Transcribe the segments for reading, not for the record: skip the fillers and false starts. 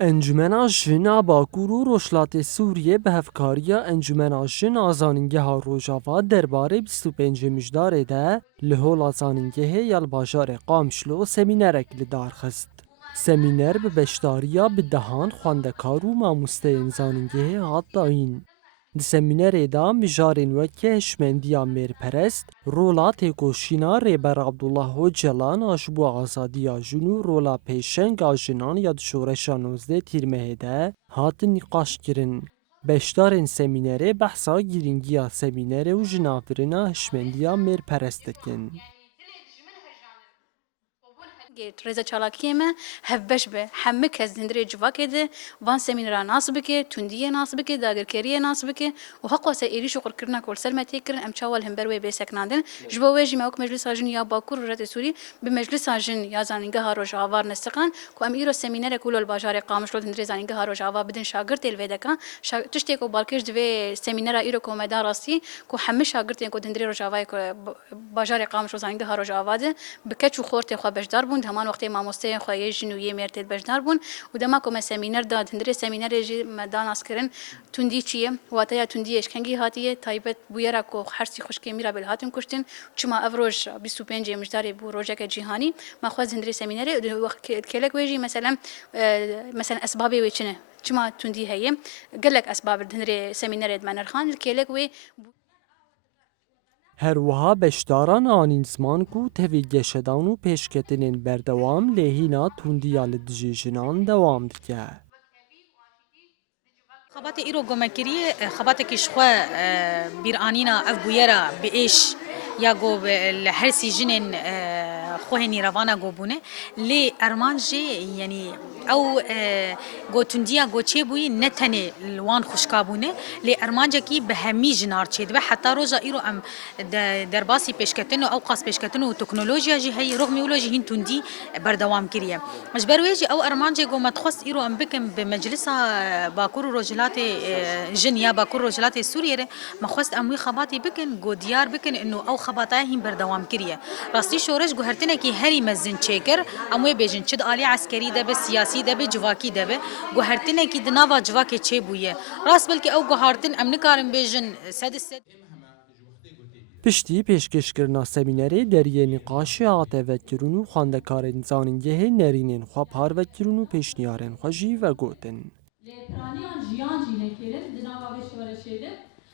انجمنا جن باکور و رشلات سوریه به هفکاریا انجمنا جن آزانینگه روجاوا درباره 25 مجدار ده لهولا زانینگه یالباجار قامشلو سمینرک لدار خست. سمینر به بشتاریا به دهان خواندکار و ماموسته زانینگه هات داین. د سمینر دا مجارین وکه هشمندیا میرپرست رولات کوشینا ریبر عبدالله و جلان آشبو آزادیا جنو رولا پیشنگ آجنان یاد شورشا 19 تیرمه ده هات نقاش کرن. بشتارین سمینر بحثا گیرینگیا سمینر و جنافرنا هشمندیا میرپرستکن. رضا چالاکی ما هفبش به همه کس دندری جوا کده وان سمینر ناس بکه تندیه ناس بکه داگرکری ناس بکه و حق واسه ایری شکر کرنا کل سلمتی کرن ام چاول هم بروی بیسکناندن جبا وجی موک مجلس آجن یا باکور رت سوری به مجلس آجن یا زانینگه هاروج آوار نستقان کو ام ایرو سمینر کول الباجار قامش رو دندری زانینگه هاروج آوا بدن شاگرد الویدکا تشتی کو بالکش دوی سمینر ایرو کو مدار راستی کو همه شاگرد کو دندری رو جاوای کو باجار قامش رو زانینگه هاروج آواده بکچو خورت خو بشدار بون همان وقتی ماموسته خویی جنویی مرتد بجنار بون و دما کوم سمینر داد هندری سمینر جی مدان اسکرین تندی چیه واتیا تندیش کنگی هاتیه تایبت بویرا کو حرسی خوشکی میرا بل هاتن کشتن چما افروج 25 مجدار بو روجک جهانی ما خواز هندری سمینر وقت کلک ویجی مثلا اسباب ویچنه چما تندی هیه قالك اسباب هندری سمینر ادمانر خان کلک وی هر وها بشداران آنین زمان کو تهوی گشدان و پیشکتنین بردوام لهینا توندیال دجیجنان دوام دکه. خبات ایرو گمکری خبات کشخوا بیرانینا اف بویرا بیش یا گو هر سیجنن خوهنی روانه گوبونه لی ارمانجی یعنی او گو تندیا گو چه بوی نتنه لوان خوشکابونه لی ارمانجا کی به همی جنار چید و حتی روزا ایرو ام درباسی پیشکتن او قاس پیشکتن و تکنولوژیا جی هی رغم اولوژی هین تندی بردوام کریه مجبر ویجی او ارمانجا گو متخص ایرو ام بکم به مجلس باکور رجلات جن یا باکور رجلات سوریه مخواست اموی خباتی بکن گو دیار بکن انه او خباتای هین بردوام کریه راستی شورش گو هرتنه کی هری مزن چیکر اموی بیجن چد عالی عسکری ده به سیاسی ده به جواکی ده به گو هرتنه کی دناوا جواکی چه بویه راست بلکه او گو هرتن ام نکارم بیجن صد پشتی پیشکش کرنا سمینری دریه نقاشی آته وکرون و خواندکارین زانینگه نرینین خواب هار وکرون و پیشنیارین خوشی و گوتن. لپرانیان جیان جی نکرن دناوا بشورشیده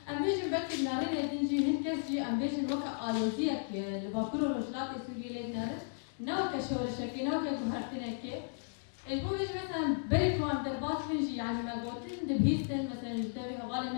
ام بیشن بکر نارین ادنجی هنکس جی ام بیشن وکا آلوزیه که لباکور و رجلات سوریه لید نارن نو که شورشکی نو که گوهرتنه که البو بیش مثلا بری کوام در باس فنجی یعنی ما گوتن دبهیستن مثلا جدوی هوالي